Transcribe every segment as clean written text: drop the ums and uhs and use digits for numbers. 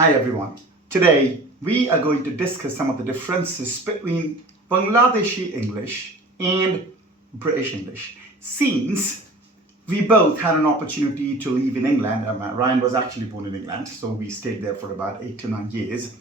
Hi everyone. Today we are going to discuss some of the differences between Bangladeshi English and British English. Since we both had an opportunity to live in England, Ryan was actually born in England, so we stayed there for about 8 to 9 years.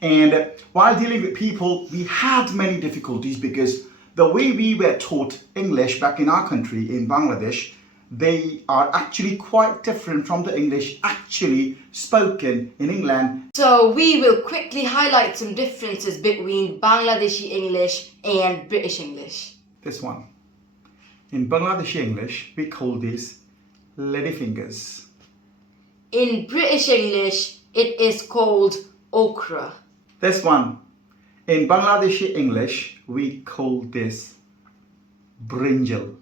And while dealing with people, we had many difficulties because the way we were taught English back in our country, in Bangladesh, they are actually quite different from the English actually spoken in England. So we will quickly highlight some differences between Bangladeshi English and British English. This one. In Bangladeshi English, we call this ladyfingers. In British English, it is called okra. This one. In Bangladeshi English, we call this brinjal.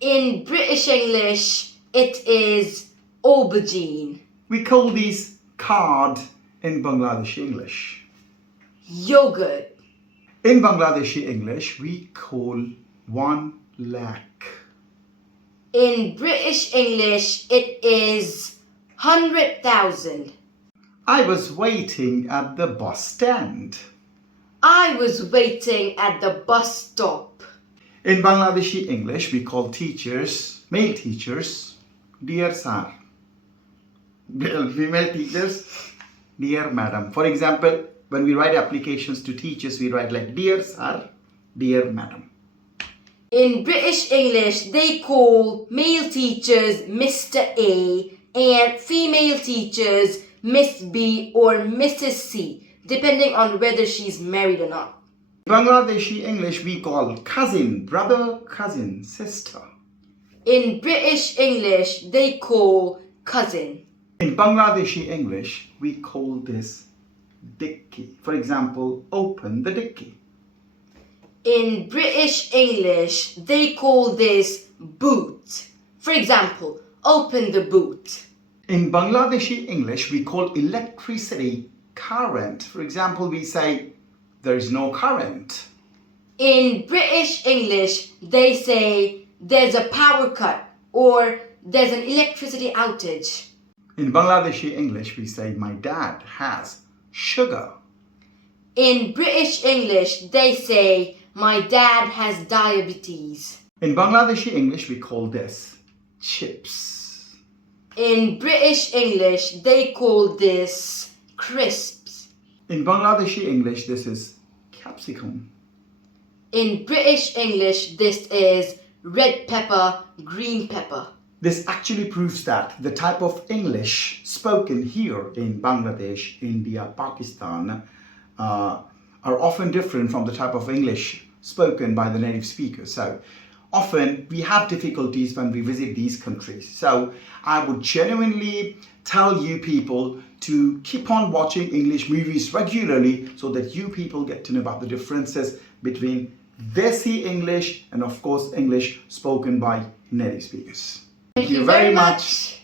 In British English, it is aubergine. We call these card in Bangladeshi English. Yogurt. In Bangladeshi English, we call 1 lakh. In British English, it is 100,000. I was waiting at the bus stand. I was waiting at the bus stop. In Bangladeshi English, we call teachers, male teachers, dear sir. Female teachers, dear madam. For example, when we write applications to teachers, we write like dear sir, dear madam. In British English, they call male teachers Mr. A and female teachers Miss B or Mrs. C, depending on whether she's married or not. In Bangladeshi English, we call cousin, brother, cousin, sister. In British English, they call cousin. In Bangladeshi English, we call this dicky. For example, open the dicky. In British English, they call this boot. For example, open the boot. In Bangladeshi English, we call electricity current. For example, we say there is no current. In British English, they say there's a power cut or there's an electricity outage. In Bangladeshi English, we say my dad has sugar. In British English, they say my dad has diabetes. In Bangladeshi English, we call this chips. In British English, they call this crisps. In Bangladeshi English, this is capsicum. In British English, this is red pepper, green pepper. This actually proves that the type of English spoken here in Bangladesh, India, Pakistan are often different from the type of English spoken by the native speakers. So often we have difficulties when we visit these countries. So I would genuinely tell you people to keep on watching English movies regularly so that you people get to know about the differences between Desi English and of course English spoken by native speakers. Thank you very much.